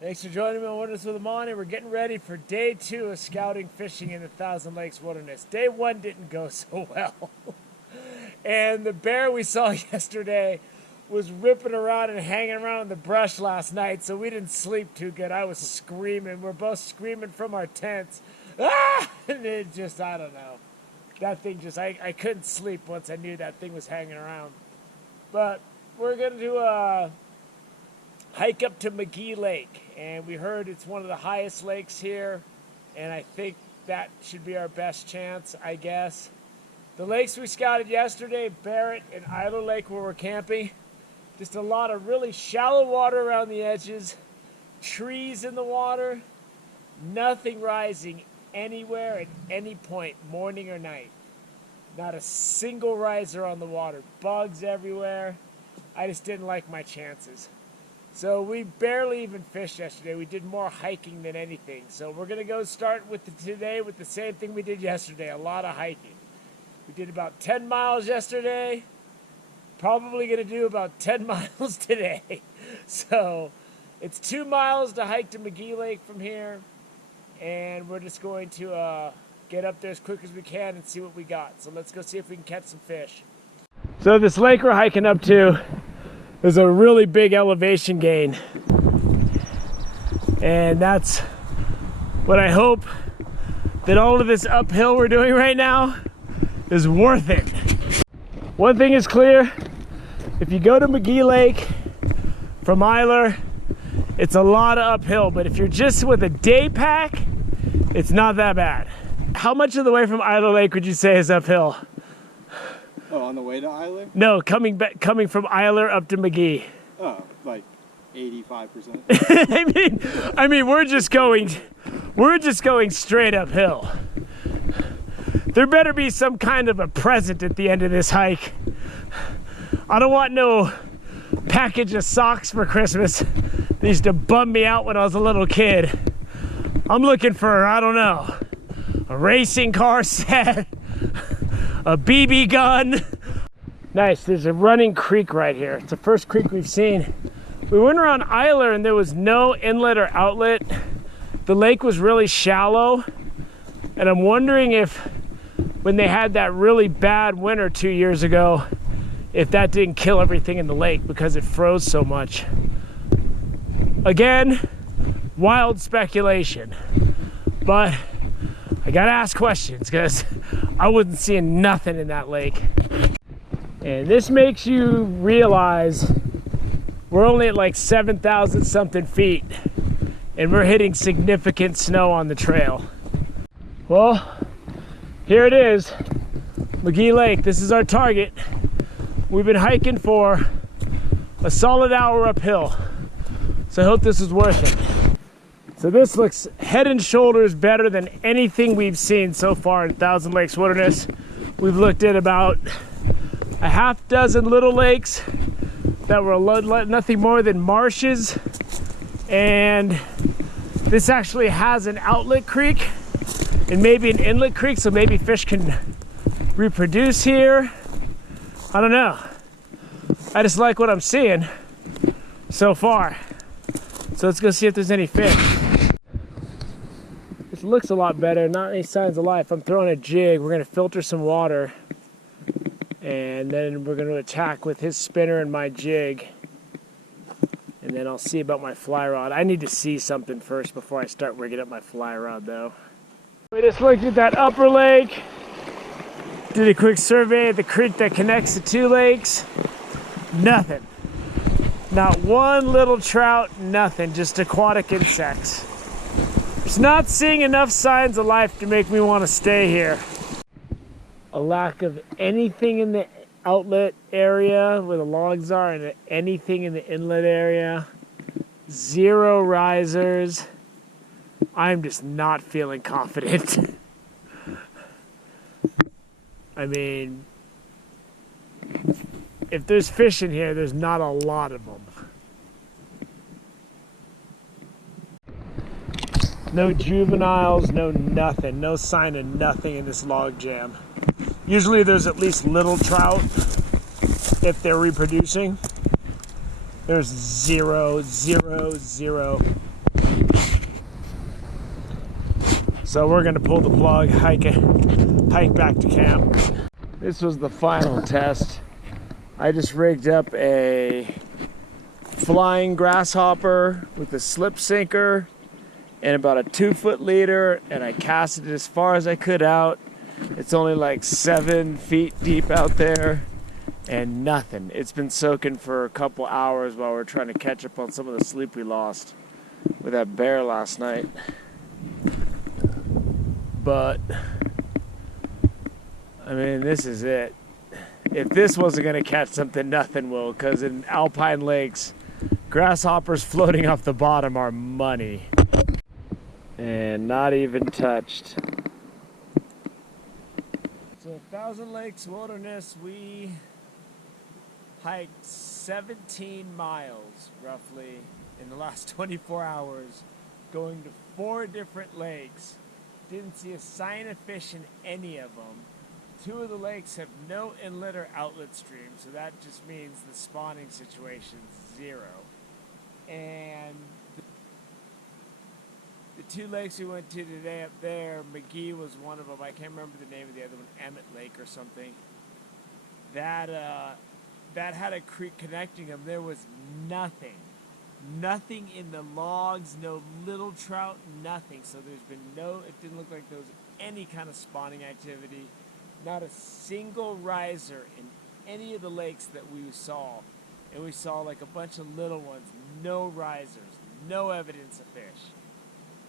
Thanks for joining me on Wonders of the Morning. We're getting ready for day 2 of scouting fishing in the Thousand Lakes Wilderness. Day 1 didn't go so well. And the bear we saw yesterday was ripping around and hanging around in the brush last night, so we didn't sleep too good. I was screaming. We're both screaming from our tents. Ah! And it just, I don't know. That thing just, I couldn't sleep once I knew that thing was hanging around. But we're going to do a hike up to McGee Lake, and we heard it's one of the highest lakes here, and I think that should be our best chance, I guess. The lakes we scouted yesterday, Barrett and Isler Lake, where we're camping, just a lot of really shallow water around the edges, trees in the water, nothing rising anywhere at any point, morning or night. Not a single riser on the water, bugs everywhere. I just didn't like my chances. So we barely even fished yesterday. We did more hiking than anything. So we're going to go start with today with the same thing we did yesterday, a lot of hiking. We did about 10 miles yesterday. Probably going to do about 10 miles today. So it's 2 miles to hike to McGee Lake from here. And we're just going to get up there as quick as we can and see what we got. So let's go see if we can catch some fish. So this lake we're hiking up to, there's a really big elevation gain, and that's what I hope that all of this uphill we're doing right now is worth it. One thing is clear: if you go to McGee Lake from Isler, it's a lot of uphill, but if you're just with a day pack, it's not that bad. How much of the way from Isler Lake would you say is uphill? Oh, on the way to Isler? No, coming from Isler up to McGee. Oh, like 85%. I mean, we're just going straight uphill. There better be some kind of a present at the end of this hike. I don't want no package of socks for Christmas. They used to bum me out when I was a little kid. I'm looking for, I don't know, a racing car set, a BB gun. Nice, there's a running creek right here. It's the first creek we've seen. We went around Isler and there was no inlet or outlet. The lake was really shallow. And I'm wondering if, when they had that really bad winter 2 years ago, if that didn't kill everything in the lake because it froze so much. Again, wild speculation. But I gotta ask questions because I wasn't seeing nothing in that lake. And this makes you realize we're only at like 7,000 something feet and we're hitting significant snow on the trail. Well, here it is, McGee Lake. This is our target. We've been hiking for a solid hour uphill, so I hope this is worth it. So this looks head and shoulders better than anything we've seen so far in Thousand Lakes Wilderness. We've looked at about a half dozen little lakes that were nothing more than marshes, and this actually has an outlet creek and maybe an inlet creek, so maybe fish can reproduce here. I don't know. I just like what I'm seeing so far. So let's go see if there's any fish. This looks a lot better, not any signs of life. I'm throwing a jig. We're gonna filter some water, and then we're gonna attack with his spinner and my jig. And then I'll see about my fly rod. I need to see something first before I start rigging up my fly rod though. We just looked at that upper lake, did a quick survey of the creek that connects the two lakes. Nothing. Not one little trout, nothing, just aquatic insects. Just not seeing enough signs of life to make me want to stay here. A lack of anything in the outlet area where the logs are and anything in the inlet area. Zero risers. I'm just not feeling confident. I mean, if there's fish in here, there's not a lot of them. No juveniles, no nothing, no sign of nothing in this log jam. Usually there's at least little trout if they're reproducing. There's zero, zero, zero. So we're gonna pull the plug, hike back to camp. This was the final test. I just rigged up a flying grasshopper with a slip sinker and about a 2-foot leader, and I casted it as far as I could out. It's only like 7 feet deep out there and nothing. It's been soaking for a couple hours while we're trying to catch up on some of the sleep we lost with that bear last night. But I mean, this is it. If this wasn't gonna catch something, nothing will, because in alpine lakes, grasshoppers floating off the bottom are money. And not even touched. So 1,000 Lakes Wilderness, we hiked 17 miles roughly in the last 24 hours, going to 4 different lakes. Didn't see a sign of fish in any of them. 2 of the lakes have no inlet or outlet stream, so that just means the spawning situation's 0. And the 2 lakes we went to today up there, McGee was one of them. I can't remember the name of the other one, Emmett Lake or something. That had a creek connecting them. There was nothing. Nothing in the logs, no little trout, nothing. So there's been it didn't look like there was any kind of spawning activity. Not a single riser in any of the lakes that we saw. And we saw like a bunch of little ones, no risers, no evidence of fish.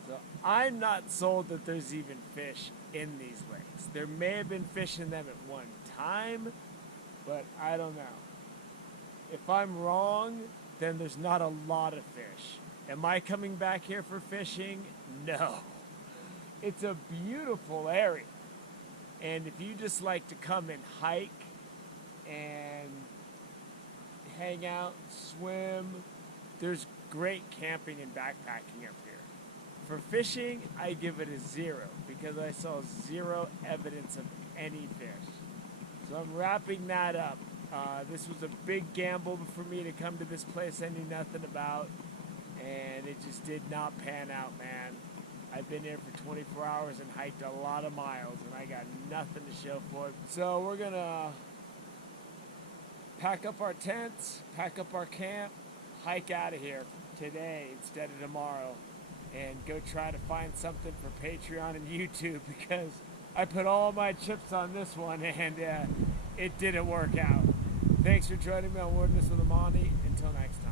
So I'm not sold that there's even fish in these lakes. There may have been fish in them at one time, but I don't know. If I'm wrong, then there's not a lot of fish. Am I coming back here for fishing? No. It's a beautiful area. And if you just like to come and hike and hang out, swim, there's great camping and backpacking up here. For fishing, I give it a 0 because I saw 0 evidence of any fish. So I'm wrapping that up. This was a big gamble for me to come to this place I knew nothing about, and it just did not pan out, man. I've been here for 24 hours and hiked a lot of miles, and I got nothing to show for it. So we're gonna pack up our tents, pack up our camp, hike out of here today instead of tomorrow, and go try to find something for Patreon and YouTube, because I put all my chips on this one and it didn't work out. Thanks for joining me on Wilderness with Amani. Until next time.